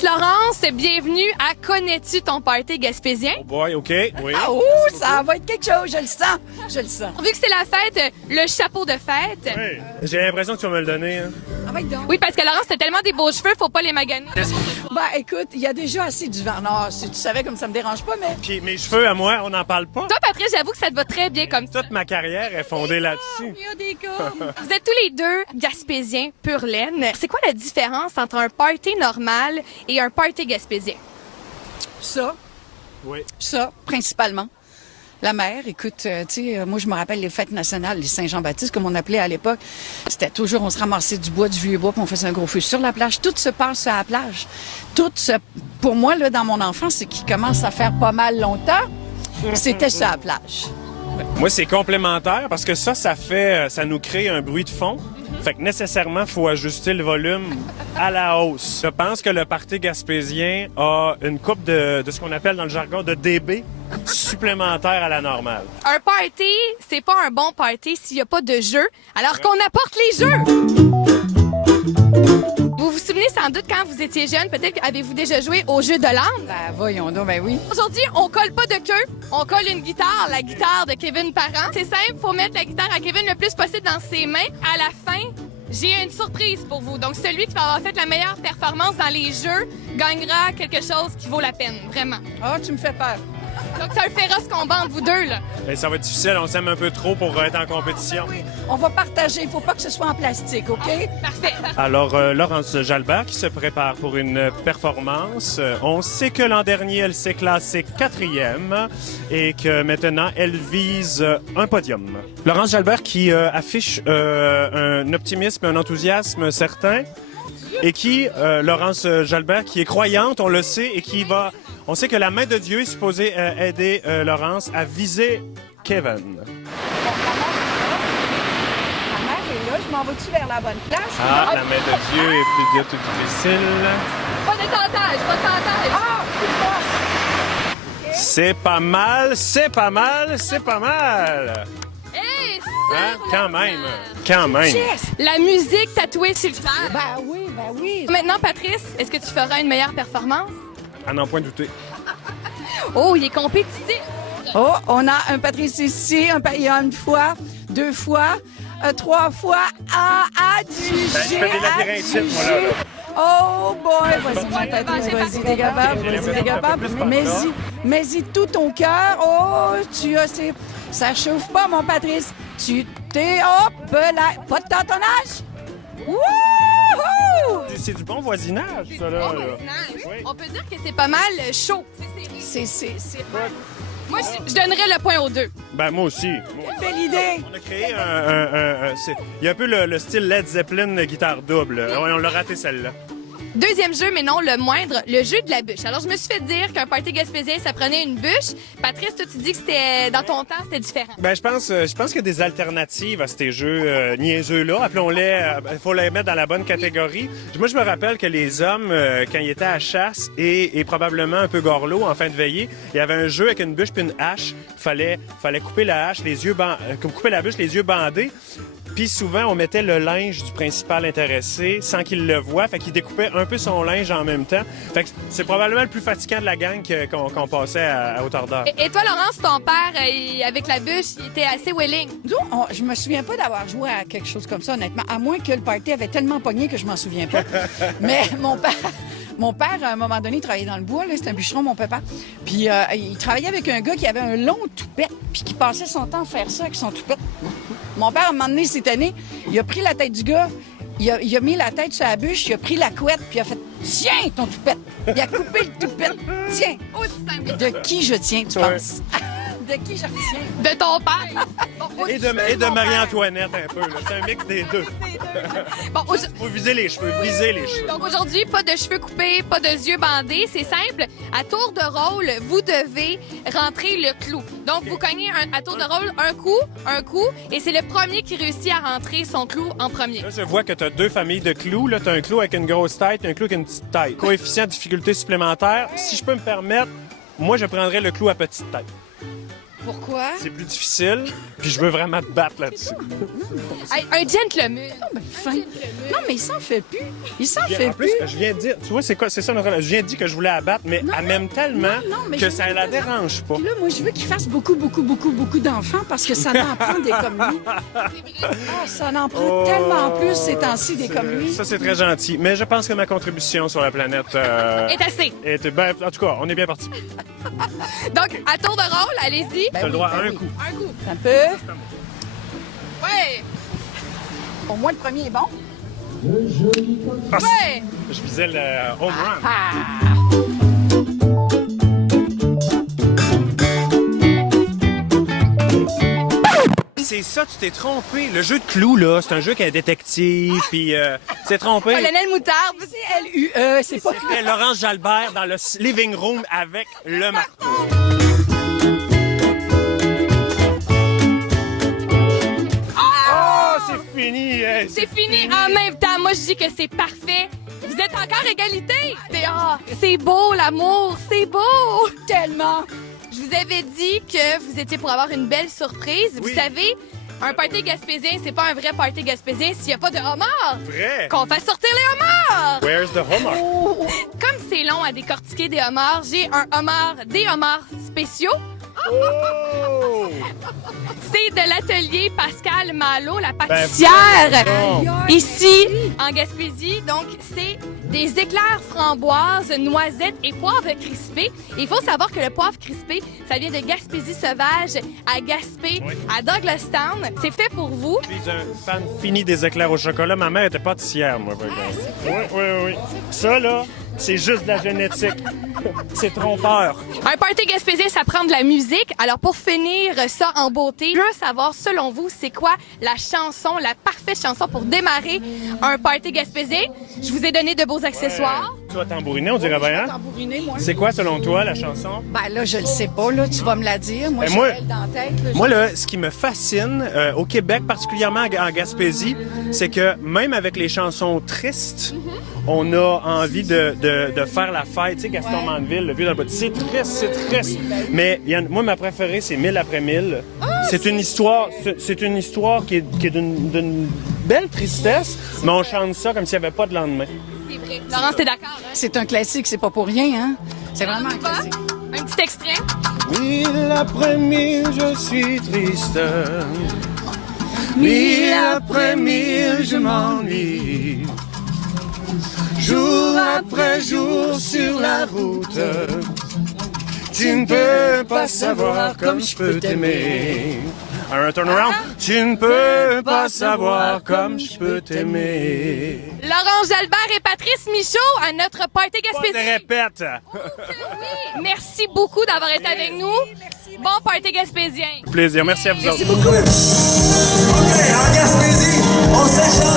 Miss Laurence, bienvenue à Connais-tu ton party gaspésien? Oh boy, OK, oui. Ah, oh, ça va être quelque chose, je le sens, je le sens. Vu que c'est la fête, le chapeau de fête. Oui. J'ai l'impression que tu vas me le donner. Hein. Ah, ben donc. Oui, parce que Laurence, t'as tellement des beaux cheveux, faut pas les maganer. Ben, écoute, il y a déjà assez du vent. Non, si tu savais comme ça me dérange pas, mais... Puis mes cheveux à moi, on n'en parle pas. Toi, Patrice, j'avoue que ça te va très bien comme ça. Toute ma carrière est fondée là-dessus. Il y a des courbes. Vous êtes tous les deux gaspésiens pur laine. C'est quoi la différence entre un party normal et un party gaspésien? Oui. Ça, principalement. La mer, écoute, tu sais, moi, je me rappelle les fêtes nationales, les Saint-Jean-Baptiste, comme on appelait à l'époque. C'était toujours, on se ramassait du bois, du vieux bois, puis on faisait un gros feu sur la plage. Tout se passe à la plage. Pour moi, là, dans mon enfance, ce qui commence à faire pas mal longtemps, c'était ça à la plage. Moi, c'est complémentaire parce que ça nous crée un bruit de fond. Fait que nécessairement, il faut ajuster le volume à la hausse. Je pense que le party gaspésien a une coupe de ce qu'on appelle dans le jargon de dB supplémentaire à la normale. Un party, c'est pas un bon party s'il y a pas de jeu, alors qu'on apporte les jeux! Vous vous souvenez sans doute quand vous étiez jeune, peut-être avez-vous déjà joué au jeu de langue? Ben, voyons donc, ben oui. Aujourd'hui, on colle pas de queue, on colle une guitare, la guitare de Kevin Parent. C'est simple, faut mettre la guitare à Kevin le plus possible dans ses mains. À la fin, j'ai une surprise pour vous. Donc, celui qui va avoir fait la meilleure performance dans les jeux gagnera quelque chose qui vaut la peine, vraiment. Ah, tu me fais peur. Donc, c'est un féroce combat entre vous deux, là. Et ça va être difficile, on s'aime un peu trop pour être en compétition. Oui, on va partager. Il faut pas que ce soit en plastique, OK? Parfait. Alors, Laurence Jalbert qui se prépare pour une performance. On sait que l'an dernier, elle s'est classée 4e et que maintenant, elle vise un podium. Laurence Jalbert qui affiche un optimisme, un enthousiasme certain et qui, Laurence Jalbert, qui est croyante, on le sait, et qui va... On sait que la main de Dieu est supposée aider Laurence à viser Kevin. La mer est là. Je m'en vais-tu vers la bonne place? Ah, la main de Dieu est plus dure, tout difficile. Pas de tentage, pas de tentage. Ah, excuse-moi. C'est pas mal, c'est pas mal, c'est pas mal. Hey, Hein? Quand même, quand même. Yes! la musique tatouée sur le fer. Ben oui, ben oui. Maintenant, Patrice, est-ce que tu feras une meilleure performance? À n'en point douter. Oh, il est compétitif. Oh, on a un Patrice ici, il y a une fois, 2 fois, 3 fois, du Je fais des labyrinthiques, moi, là. Oh boy, vas-y, mon Patrice, c'est vas-y, parti. t'es capable, J'ai vas-y, t'es capable. l'impression qu'on fait plus par là. Mets-y tout ton cœur. Oh, ça chauffe pas, mon Patrice. Tu t'es, hop là, pas de tâtonnage. Wouhou! C'est du bon voisinage, ça, là. Oui. On peut dire que c'est pas mal chaud. C'est Moi, je donnerais le point aux deux. Ben, moi aussi. belle idée. On a créé il y a un peu le style Led Zeppelin guitare double. On l'a raté, celle-là. Deuxième jeu, mais non le moindre, le jeu de la bûche. Alors, je me suis fait dire qu'un party gaspésien, ça prenait une bûche. Patrice, toi, tu dis que c'était dans ton temps, c'était différent. Ben, je pense qu'il y a des alternatives à ces jeux niaiseux-là. Appelons-les, il faut les mettre dans la bonne catégorie. Moi, je me rappelle que les hommes, quand ils étaient à chasse et probablement un peu gorlots en fin de veillée, il y avait un jeu avec une bûche puis une hache. Fallait couper la hache, couper la bûche, les yeux bandés. Puis souvent, on mettait le linge du principal intéressé sans qu'il le voie. Fait qu'il découpait un peu son linge en même temps. Fait que c'est probablement le plus fatigant de la gang qu'on passait à hauteur d'heure. Et toi, Laurence, ton père, avec la bûche, il était assez willing. Nous, je me souviens pas d'avoir joué à quelque chose comme ça, honnêtement. À moins que le party avait tellement pogné que je m'en souviens pas. Mais mon père, à un moment donné, il travaillait dans le bois, là, c'était un bûcheron, mon papa. Puis il travaillait avec un gars qui avait un long toupette, puis qui passait son temps à faire ça avec son toupette. Mon père, à un moment donné, cette année, il a pris la tête du gars, il a mis la tête sur la bûche, il a pris la couette, puis il a fait « Tiens, ton toupette! » Il a coupé le toupette. « Tiens! » Aussi simple. De qui je tiens, tu penses? De qui je retiens? De ton père. Et de Marie-Antoinette un peu. C'est un mix des deux. Bon, Faut viser les cheveux, briser les cheveux. donc aujourd'hui, pas de cheveux coupés, pas de yeux bandés. C'est simple. À tour de rôle, vous devez rentrer le clou. Donc, vous cognez à tour de rôle un coup, et c'est le premier qui réussit à rentrer son clou en premier. Là, je vois que tu as 2 familles de clous. Là, tu as un clou avec une grosse tête et un clou avec une petite tête. Coefficient de difficulté supplémentaire. Si je peux me permettre, moi, je prendrais le clou à petite tête. Pourquoi? C'est plus difficile, puis je veux vraiment te battre là-dessus. Hey, un gentleman. Fin. Non, mais il s'en fait plus. Il s'en fait En plus, plus. je viens de dire, tu vois, c'est quoi, c'est ça notre... Je viens de dire que je voulais la battre, mais elle m'aime tellement mais que je ça veux la dire- dérange pas. Puis là, moi, je veux qu'il fasse beaucoup d'enfants parce que ça en prend des comme lui. Ah, ça en prend tellement plus ces temps-ci des comme lui. Ça, c'est très gentil. Mais je pense que ma contribution sur la planète Est assez. était... Ben, en tout cas, on est bien parti. Donc, à tour de rôle, allez-y. Ben T'as le droit à ben un oui. coup. Un coup. Un peu. Ouais. Au moins, le premier est bon. Ouais. Je visais le home run. Ah! C'est ça, tu t'es trompé. Le jeu de clous, là, c'est un jeu qui est détective, puis tu t'es trompé. Colonel Moutarde. C'est L-U-E, c'est pas... C'était Laurence Jalbert dans le living room avec le marteau. Oh, c'est fini! Hey, C'est fini en même temps. Moi, je dis que c'est parfait. Vous êtes encore égalité. C'est beau, l'amour. C'est beau. Tellement. Je vous avais dit que vous étiez pour avoir une belle surprise. Oui. Vous savez, un party gaspésien, c'est pas un vrai party gaspésien s'il n'y a pas de homard. Vrai? Qu'on fasse sortir les homards. Where's the homework? Comme c'est long à décortiquer des homards, j'ai des homards spéciaux. Oh! C'est de l'atelier Pascal Malo, la Ben, pâtissière. bon. Ici, en Gaspésie, donc c'est des éclairs framboises, noisettes et poivre crispé. Il faut savoir que le poivre crispé, ça vient de Gaspésie sauvage à Gaspé, Oui. à Douglastown. C'est fait pour vous. Je suis un fan fini des éclairs au chocolat. Ma mère était pâtissière, moi. par exemple. Oui. Ça, là, c'est juste de la génétique. C'est trompeur. Un party gaspésien, ça prend de la musique. Alors, pour finir ça en beauté, je veux savoir, selon vous, c'est quoi la chanson, la parfaite chanson pour démarrer un party gaspésien? Je vous ai donné de beaux accessoires. Tu vas tambouriner, on dirait bien. Tambouriner, moi. C'est quoi, selon toi, la chanson? Ben là, je le sais pas, là, tu vas me la dire. Moi, Ben, j'ai moi- elle dans la tête. Là, Moi, là, ce qui me fascine au Québec, particulièrement en Gaspésie, c'est que même avec les chansons tristes, on a envie de faire la fête. Tu sais, Gaston Mandeville, le vieux dans le bâtiment, c'est triste. Mais moi, ma préférée, c'est 1000 après 1000. C'est une histoire qui est d'une belle tristesse, mais on chante ça comme s'il n'y avait pas de lendemain. C'est vrai. Laurence, t'es d'accord? Hein? C'est un classique, c'est pas pour rien, hein? C'est vraiment un classique. Un petit extrait. 1000 après 1000, je suis triste. 1000 après 1000, je m'ennuie. Jour après jour sur la route, tu ne peux pas savoir comme je peux t'aimer. Un turnaround. Tu ne peux pas savoir comme je peux t'aimer. Laurence Jalbert et Patrice Michaud à notre party Pas de gaspésien. répète. Merci beaucoup d'avoir été avec nous. Bon party gaspésien. Plaisir. Merci à vous autres. OK, en Gaspésie, on s'échange.